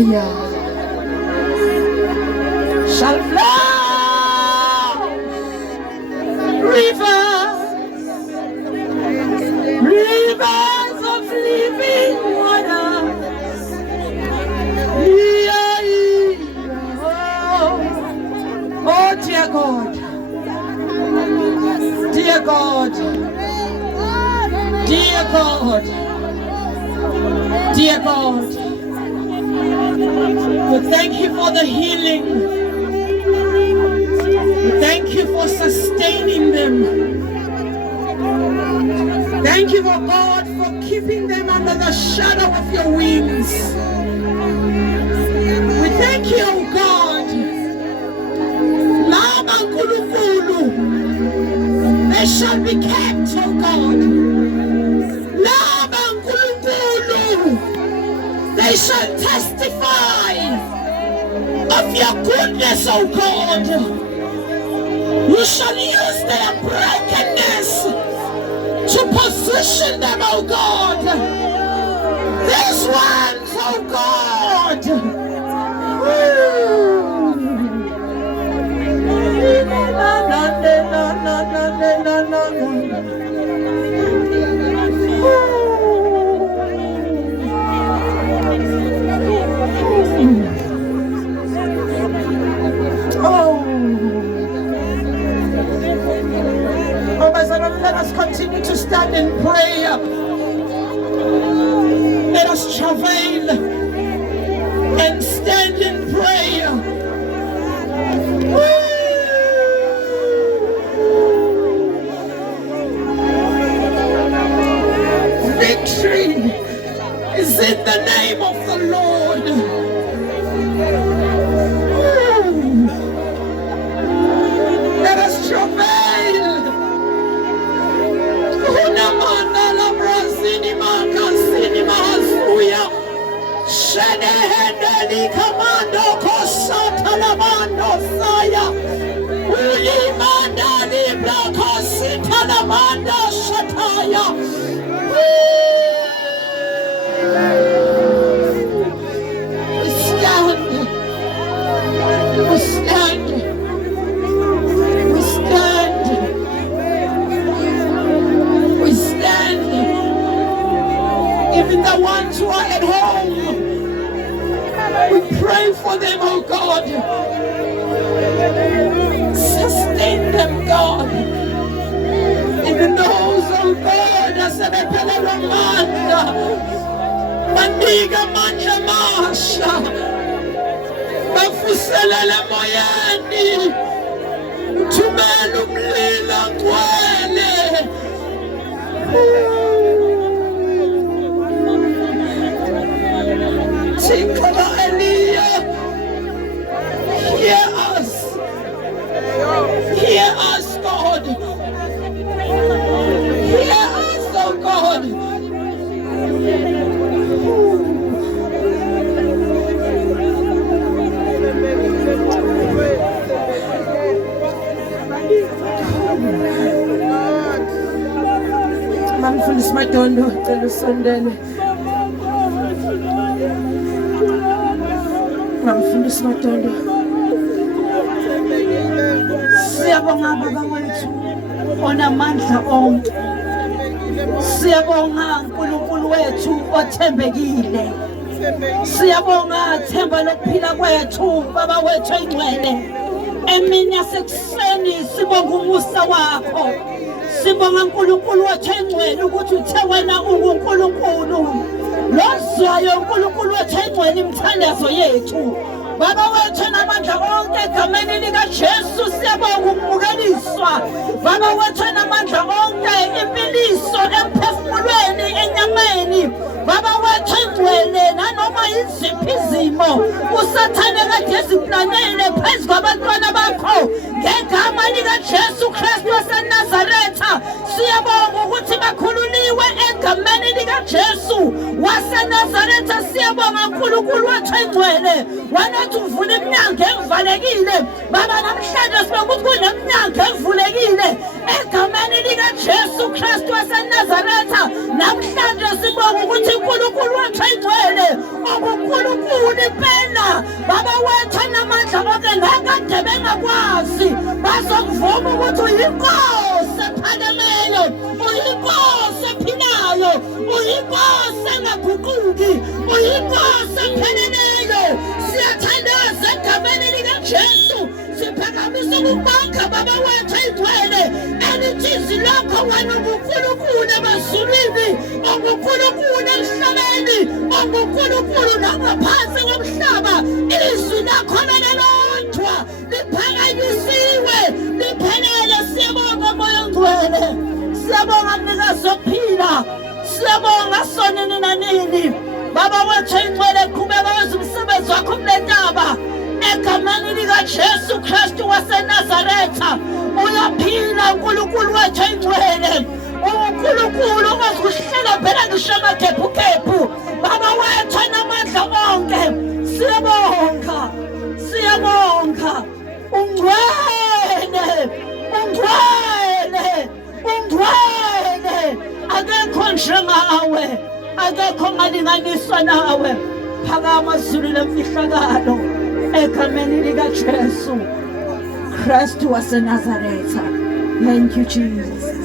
Aya. Shall flow rivers of living water. Oh, dear God. Dear God. Dear God. Dear God. We thank you for the healing. We thank you for sustaining them. Thank you, oh God, for keeping them under the shadow of your wings. We thank you, oh God. Lama Nkulunkulu, they shall be kept, oh God. Lama Nkulunkulu, they shall testify of your goodness, oh God. You shall use their brokenness to position them, oh God. These ones, oh God. Let us continue to stand in prayer. Let us travail and stand in prayer. Victory is in the name of the Lord. Let us travail. Commando Cosata Lamando Saya Ulimanda Libra Cosita Lamanda Shataya. We stand. We stand. We stand. We stand. Even the ones who are at home, we pray for them, oh God. Sustain them, God. Even those, oh God, as they pele romanda, mandiga manja masha, bafuselele moyeni, tumelu mlila kwele. Tikala Elia, hear us. Hear us, God. Hear us, oh God. Manfulness my dondo, tell us Sunday. Manfulness my dondo. Siyabonga baba wethu onamandla onke. Siyabonga uNkulunkulu wethu othembekile. Siyabonga themba lokuphila kwethu baba wethu engcwele. Emini yasekuseni sibonga umusa wakho. Sibonga uNkulunkulu wethu engcwele ukuthi uthe wena unguNkulunkulu. Lozwayo uNkulunkulu wethu engcwele imthandazo yethu. Baba wethu namandla onke egameni likaJesu siyabonga ukumukeliswa. Baba wethu namandla onke impiliso emphefumulweni enyameni. Baba wethu engcwele nanoma iziphi izimo usathane kade eziplanele phezu kwabantwana bakho ngegama likaJesu Kristu waseNazaretha siyabonga ukuthi bakhululiwe egameni likaJesu waseNazaretha. Siyabonga uNkulunkulu wethu engcwele wena wathi uvula iminyango evalekile baba namhlanje sibonga ukuthi kuneminyango evulekile egameni likaJesu Kristu waseNazaretha namhlanje sibonga ukuthi uNkulunkulu wethu ayigcwele okuNkulunkulu impela baba wethu namandla onke ngakade bengakwazi bazokuvuma ukuthi uyinkosi ephakeleyo uyinkosi ephilayo uyinkosi engaguquki uyinkosi epheleleyo siyathandaza egameni likaJesu siphakamisa ukubonga baba wethu ayigcwele elithizwi lakho wena uNkulunkulu emazulwini uNkulunkulu emhlabeni uNkulunkulu nangaphansi komhlaba izwi lakho lelodwa liphakanyisiwe liphelele siyabonga moya ongcwele siyabonga mnikazi wokuphila siyabonga sonini nanini baba wethu ayigcwele qhubeka wenza umsebenzi wakho kulentaba egameni likaJesu Kristu waseNazaretha uyaphila uNkulunkulu wethu ayigcwele uNkulunkulu ongakuhlela phela ngisho amakhephukhephu baba wethu anamandla onke siyabonga siyabonga ungcwele ungcwele ungcwele akekho njengawe akekho ngalinganiswa nawe phakama zulu lemfihlakalo egameni likaJesu Kristu waseNazaretha. Thank you, Jesus.